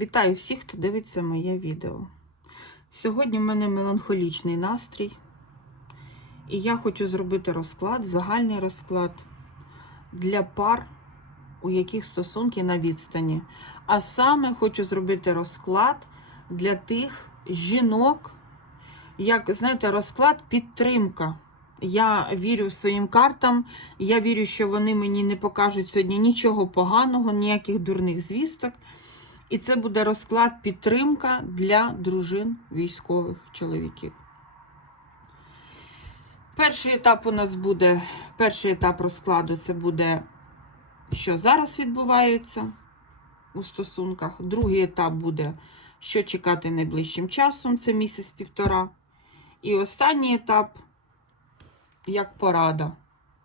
Вітаю всіх, хто дивиться моє відео. Сьогодні в мене меланхолічний настрій, і я хочу зробити розклад, загальний розклад для пар, у яких стосунки на відстані. А саме хочу зробити розклад для тих жінок, як, знаєте, розклад підтримка. Я вірю своїм картам, я вірю, що вони мені не покажуть сьогодні нічого поганого, ніяких дурних звісток. І це буде розклад підтримка для дружин військових чоловіків. Перший етап у нас буде, перший етап розкладу це буде, що зараз відбувається у стосунках. Другий етап буде, що чекати найближчим часом, це місяць-півтора. І останній етап, як порада,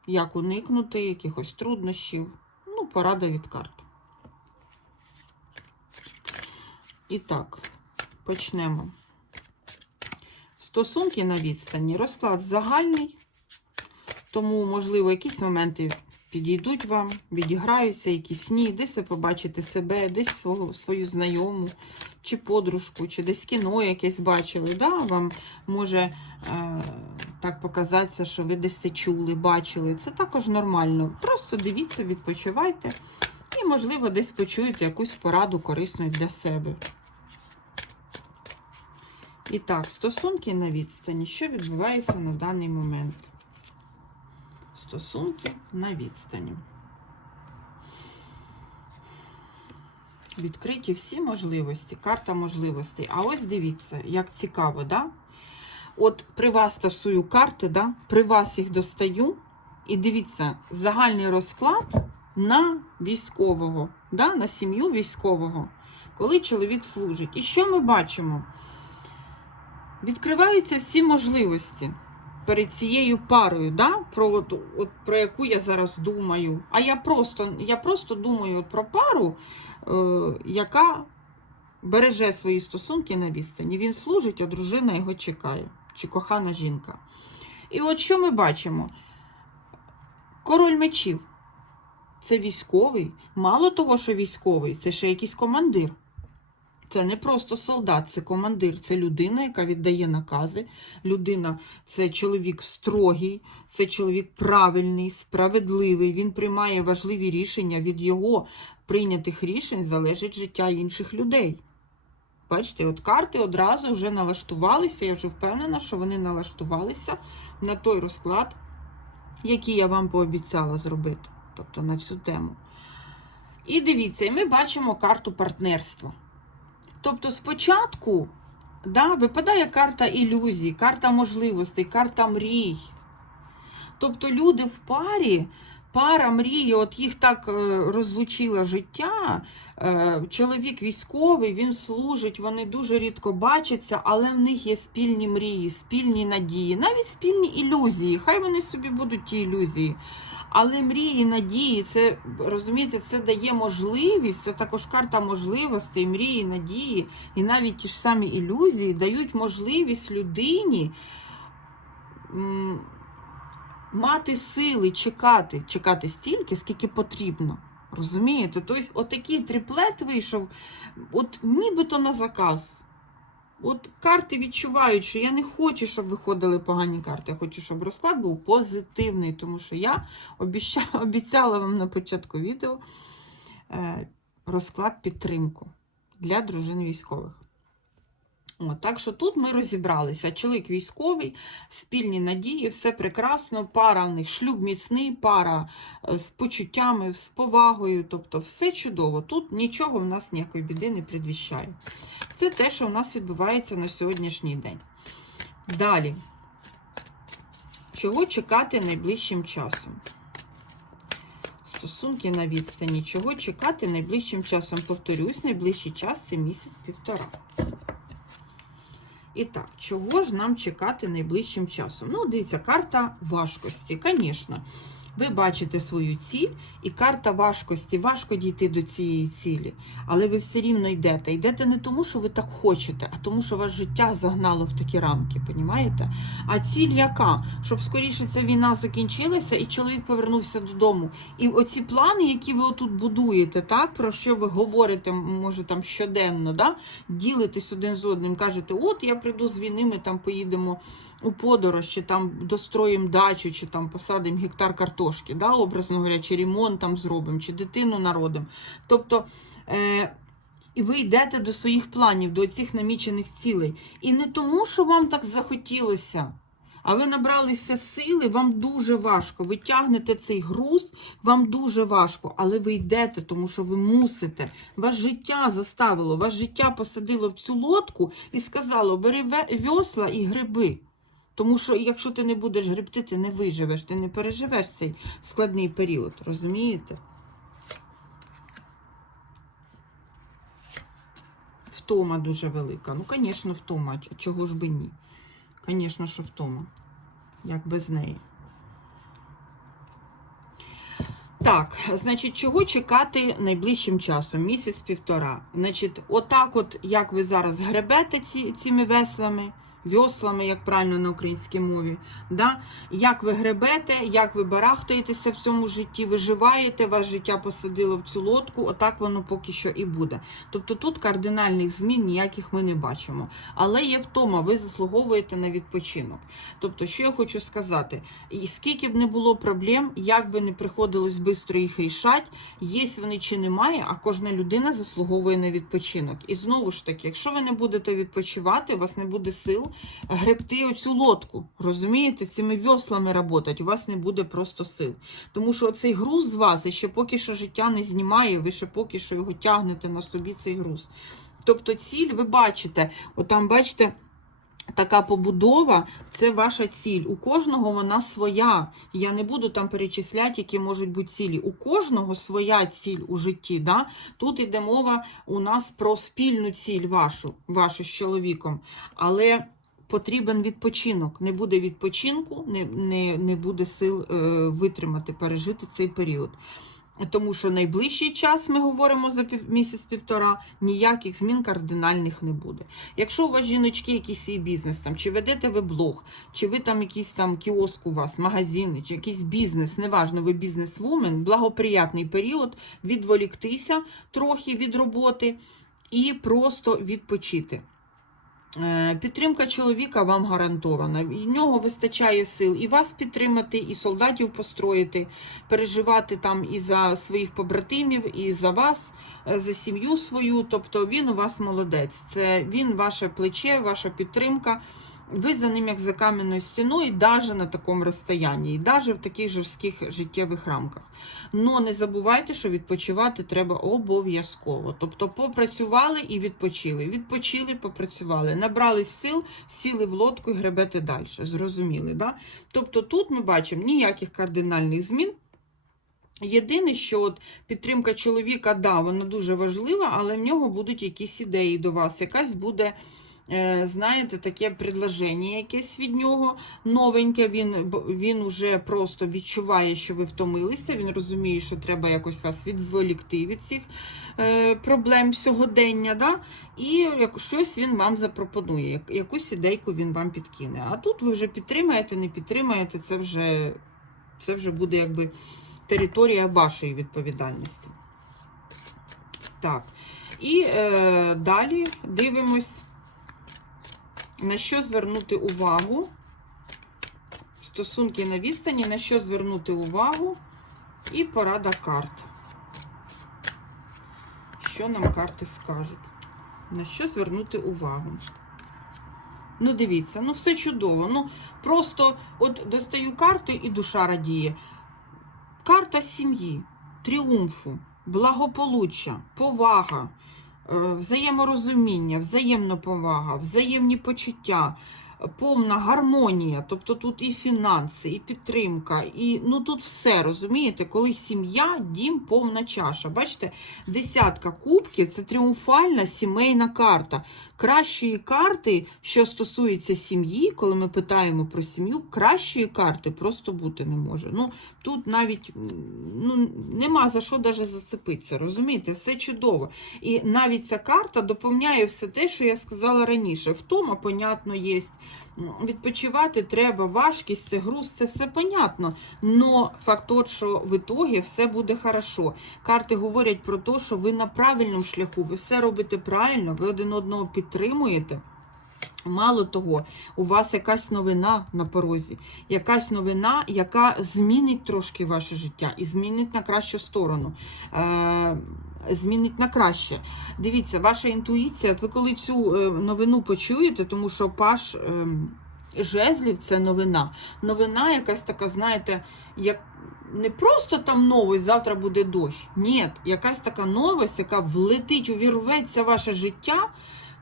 як уникнути якихось труднощів. Ну, порада від карт. І так, почнемо. Стосунки на відстані. Розклад загальний, тому, можливо, якісь моменти підійдуть вам, відіграються, якісь ні, десь ви побачите себе, десь свого, свою знайому, чи подружку, чи десь кіно якесь бачили. Да? Вам може е, так показатися, що ви десь це чули, бачили. Це також нормально. Просто дивіться, відпочивайте. І, можливо, десь почуєте якусь пораду корисну для себе. І так, стосунки на відстані. Що відбувається на даний момент? Стосунки на відстані. Відкриті всі можливості, карта можливостей. А ось дивіться, як цікаво, да? От при вас тасую карти, да? при вас їх достаю. І дивіться, загальний розклад на військового, да? на сім'ю військового, коли чоловік служить. І що ми бачимо? Відкриваються всі можливості перед цією парою, да? про, от, от, про яку я зараз думаю. А я просто я просто думаю от про пару, е, яка береже свої стосунки на відстані. Він служить, а дружина його чекає, чи кохана жінка. І от що ми бачимо? Король мечів. Це військовий. Мало того, що військовий, це ще якийсь командир. Це не просто солдат, це командир, це людина, яка віддає накази. Людина це чоловік строгий, це чоловік правильний, справедливий. Він приймає важливі рішення. Від його прийнятих рішень залежить життя інших людей. Бачите, от карти одразу вже налаштувалися. Я вже впевнена, що вони налаштувалися на той розклад, який я вам пообіцяла зробити. Тобто на цю тему. І дивіться, ми бачимо карту партнерства. Тобто, спочатку да, випадає карта ілюзій, карта можливостей, карта мрій. Тобто люди в парі, пара мріє, от їх так е, розлучило життя. Е, Чоловік військовий, він служить, вони дуже рідко бачаться, але в них є спільні мрії, спільні надії, навіть спільні ілюзії. Хай вони собі будуть ті ілюзії. Але мрії, надії, це розумієте, це дає можливість, це також карта можливостей, мрії, надії, і навіть ті ж самі ілюзії дають можливість людині мати сили чекати, чекати стільки, скільки потрібно. Розумієте? Тобто, отакий триплет вийшов, от нібито на заказ. От карти відчувають, що я не хочу, щоб виходили погані карти. Я хочу, щоб розклад був позитивний, тому що я обіцяла, обіцяла вам на початку відео е, розклад підтримку для дружин військових. От, так що тут ми розібралися. Чоловік військовий, спільні надії, все прекрасно, пара в них шлюб міцний, пара е, з почуттями, з повагою, тобто все чудово. Тут нічого в нас ніякої біди не предвіщає. Це те, що у нас відбувається на сьогоднішній день. Далі. Чого чекати найближчим часом? Стосунки на відстані. Чого чекати найближчим часом? Повторюсь, найближчий час це місяць-півтора. І так, чого ж нам чекати найближчим часом? Ну, дивіться, карта важкості, звісно. Ви бачите свою ціль, і карта важкості, важко дійти до цієї цілі, але ви все рівно йдете. Йдете не тому, що ви так хочете, а тому, що ваше життя загнало в такі рамки, понімаєте? А ціль яка? Щоб скоріше ця війна закінчилася і чоловік повернувся додому. І оці плани, які ви отут будуєте, так, про що ви говорите, може там щоденно, да? ділитесь один з одним, кажете, от я прийду з війни, ми там поїдемо у подорож, чи там достроїмо дачу, чи там посадимо гектар картошки, да, образно говоря, чи ремонт там зробимо, чи дитину народимо. Тобто. Е- і ви йдете до своїх планів, до цих намічених цілей. І не тому, що вам так захотілося, а ви набралися сили, вам дуже важко. Ви тягнете цей груз, вам дуже важко, але ви йдете, тому що ви мусите. Вас життя заставило, вас життя посадило в цю лодку і сказало: бери весла і гриби. Тому що якщо ти не будеш гребти, ти не виживеш, ти не переживеш цей складний період, розумієте? Втома дуже велика. Ну, звісно, втома. Чого ж би ні? Звісно, що втома. Як без неї. Так, значить, чого чекати найближчим часом? Місяць-півтора. Значить, отак, от як ви зараз гребете ці, цими веслами, веслами, як правильно на українській мові, да? як ви гребете, як ви барахтаєтеся в цьому житті, виживаєте, вас життя посадило в цю лодку, отак воно поки що і буде. Тобто тут кардинальних змін ніяких ми не бачимо. Але є втома, ви заслуговуєте на відпочинок. Тобто, що я хочу сказати, і скільки б не було проблем, як би не приходилось швидко їх рішати, є вони чи немає, а кожна людина заслуговує на відпочинок. І знову ж таки, якщо ви не будете відпочивати, у вас не буде сил гребти оцю лодку. Розумієте, цими веслами працювати, у вас не буде просто сил. Тому що цей груз з вас, і ще поки що життя не знімає, ви ще поки що його тягнете на собі цей груз. Тобто ціль, ви бачите, отам бачите. Така побудова це ваша ціль. У кожного вона своя. Я не буду там перечисляти, які можуть бути цілі. У кожного своя ціль у житті. Да? Тут йде мова у нас про спільну ціль вашу, вашу з чоловіком. Але потрібен відпочинок. Не буде відпочинку, не, не, не буде сил е, витримати, пережити цей період. Тому що найближчий час, ми говоримо за пів, місяць-півтора, ніяких змін кардинальних не буде. Якщо у вас жіночки якийсь свій бізнес, там, чи ведете ви блог, чи ви там якийсь там кіоск у вас, магазини, чи якийсь бізнес, неважно, ви бізнес-вумен, благоприятний період відволіктися трохи від роботи і просто відпочити. Е, Підтримка чоловіка вам гарантована. В нього вистачає сил і вас підтримати, і солдатів построїти, переживати там і за своїх побратимів, і за вас, е, за сім'ю свою. Тобто він у вас молодець. Це він ваше плече, ваша підтримка. Ви за ним як за кам'яною стіною, навіть на такому розстоянні, і навіть в таких жорстких життєвих рамках. Но не забувайте, що відпочивати треба обов'язково. Тобто попрацювали і відпочили. Відпочили, попрацювали, набрали сил, сіли в лодку і гребете далі. Зрозуміли, да? Тобто тут ми бачимо ніяких кардинальних змін. Єдине, що от підтримка чоловіка, да, вона дуже важлива, але в нього будуть якісь ідеї до вас, якась буде. Е, Знаєте, таке предложення якесь від нього новеньке. Він він уже просто відчуває, що ви втомилися. Він розуміє, що треба якось вас відволікти від цих е, проблем сьогодення. Да? І щось він вам запропонує, якусь ідейку він вам підкине. А тут ви вже підтримаєте, не підтримаєте, це вже, це вже буде якби територія вашої відповідальності. Так. І е, далі дивимось, на що звернути увагу. Стосунки на відстані, на що звернути увагу, і порада карт. Що нам карти скажуть? На що звернути увагу? Ну, дивіться, ну все чудово. Ну, просто от достаю карти і душа радіє. Карта сім'ї, тріумфу, благополуччя, повага, взаєморозуміння, взаємна повага, взаємні почуття, повна гармонія. Тобто тут і фінанси, і підтримка, і ну тут все розумієте, коли сім'я, дім, повна чаша. Бачите, десятка кубків це тріумфальна сімейна карта. Кращої карти, що стосується сім'ї, коли ми питаємо про сім'ю, кращої карти просто бути не може. Ну тут навіть ну, нема за що даже зацепитися. Розумієте, все чудово. І навіть ця карта доповняє все те, що я сказала раніше. Втома, понятно, є. Відпочивати треба, важкість, це груз, це все понятно. Но факт тот, що в ітогі все буде хорошо. Карти говорять про те, що ви на правильному шляху, ви все робите правильно, ви один одного підтримуєте. Мало того, у вас якась новина на порозі, якась новина, яка змінить трошки ваше життя і змінить на кращу сторону. Е, змінить на краще. Дивіться, ваша інтуїція, ви коли цю е, новину почуєте, тому що паш е, жезлів це новина. Новина якась така, знаєте, як не просто там новость, завтра буде дощ. Ні, якась така новость, яка влетить, увірветься ваше життя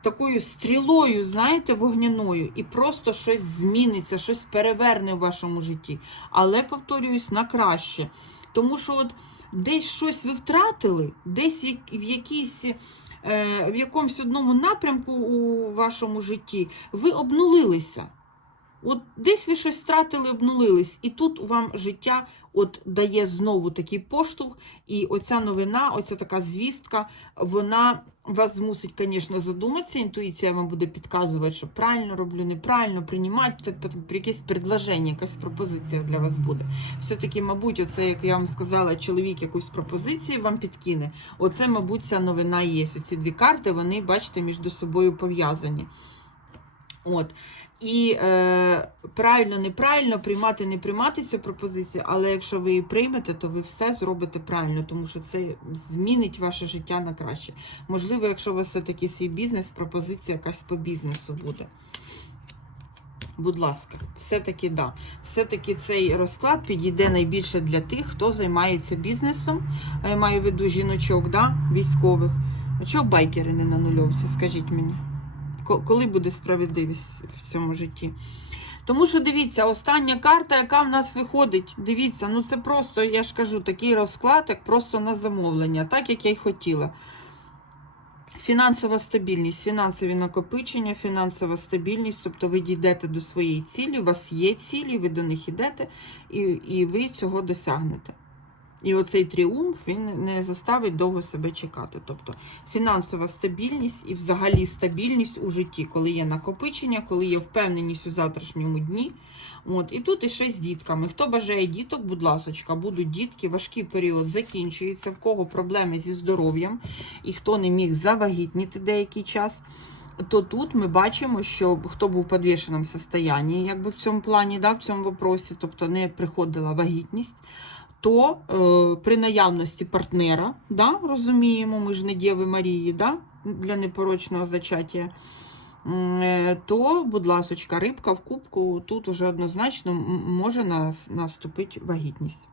такою стрілою, знаєте, вогняною, і просто щось зміниться, щось переверне в вашому житті. Але, повторююсь, на краще. Тому що от десь щось ви втратили, десь в якійсь. е, В якомусь одному напрямку у вашому житті ви обнулилися. От десь ви щось втратили, обнулились, і тут вам життя от дає знову такий поштовх, і оця новина, оця така звістка, вона вас змусить, звісно, задуматися. Інтуїція вам буде підказувати, що правильно роблю, неправильно приймати, якесь предложення, якась пропозиція для вас буде. Все-таки, мабуть, оце, як я вам сказала, чоловік якусь пропозицію вам підкине. Оце, мабуть, ця новина є. Оці дві карти, вони, бачите, між собою пов'язані. От. І е, правильно, неправильно, приймати, не приймати цю пропозицію, але якщо ви її приймете, то ви все зробите правильно, тому що це змінить ваше життя на краще. Можливо, якщо у вас все-таки свій бізнес, пропозиція якась по бізнесу буде. Будь ласка, все-таки да. Все-таки цей розклад підійде найбільше для тих, хто займається бізнесом. Я маю в виду жіночок, да? військових. А чого байкери не на нульовці? Скажіть мені. Ко- Коли буде справедливість в цьому житті? Тому що дивіться, остання карта, яка в нас виходить, дивіться, ну це просто, я ж кажу, такий розклад, як просто на замовлення, так як я й хотіла. Фінансова стабільність, фінансові накопичення, фінансова стабільність, тобто ви дійдете до своєї цілі, у вас є цілі, ви до них йдете, і, і ви цього досягнете. І оцей тріумф він не заставить довго себе чекати. Тобто фінансова стабільність і взагалі стабільність у житті, коли є накопичення, коли є впевненість у завтрашньому дні. От, і тут іще з дітками. Хто бажає діток, будь ласочка, будуть дітки, важкий період закінчується, в кого проблеми зі здоров'ям, і хто не міг завагітніти деякий час. То тут ми бачимо, що хто був в підвішеному стані, якби в цьому плані, да, в цьому вопросі, тобто не приходила вагітність, то е, при наявності партнера, да, розуміємо, ми ж не Дєви Марії, да, для непорочного зачаття, е, то, будь ласочка, рибка в кубку тут уже однозначно може нас- наступити вагітність.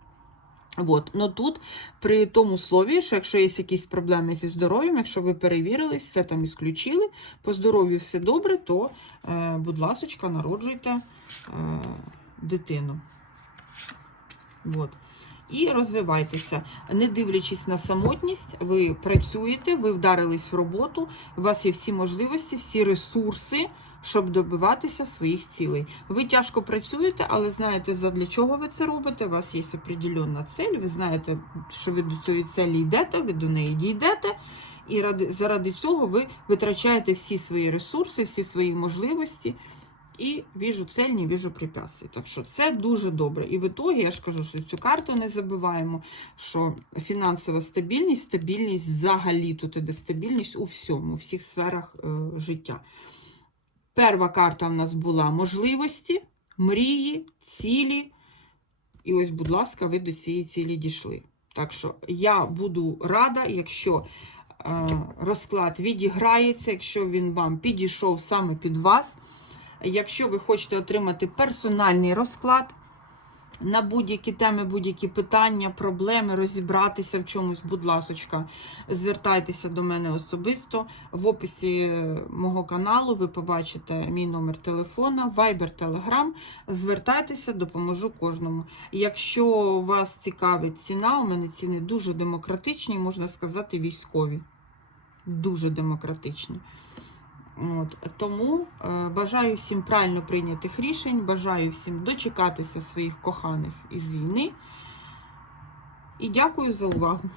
От. Но тут при тому слові, що якщо є якісь проблеми зі здоров'ям, якщо ви перевірились, все там ісключили, по здоров'ю все добре, то, е, будь ласочка, народжуйте е, дитину. От. І розвивайтеся. Не дивлячись на самотність, ви працюєте, ви вдарились в роботу, у вас є всі можливості, всі ресурси, щоб добиватися своїх цілей. Ви тяжко працюєте, але знаєте, задля чого ви це робите. У вас є определенна цель, ви знаєте, що ви до цієї цілі йдете, ви до неї дійдете. І заради цього ви витрачаєте всі свої ресурси, всі свої можливості. І віжу цель, не віжу препятствий. Так що це дуже добре. І в ітогі я ж кажу, що цю карту не забуваємо, що фінансова стабільність, стабільність взагалі тут іде стабільність у всьому, у всіх сферах е, життя. Перша карта в нас була можливості, мрії, цілі. І ось, будь ласка, ви до цієї цілі дійшли. Так що я буду рада, якщо е, розклад відіграється, якщо він вам підійшов саме під вас. Якщо ви хочете отримати персональний розклад, на будь-які теми, будь-які питання, проблеми, розібратися в чомусь, будь ласочка, звертайтеся до мене особисто. В описі е, мого каналу ви побачите мій номер телефона, Viber, Telegram. Звертайтеся, допоможу кожному. Якщо вас цікавить ціна, у мене ціни дуже демократичні, можна сказати, військові. Дуже демократичні. От, тому е, бажаю всім правильно прийнятих рішень, бажаю всім дочекатися своїх коханих із війни. І дякую за увагу.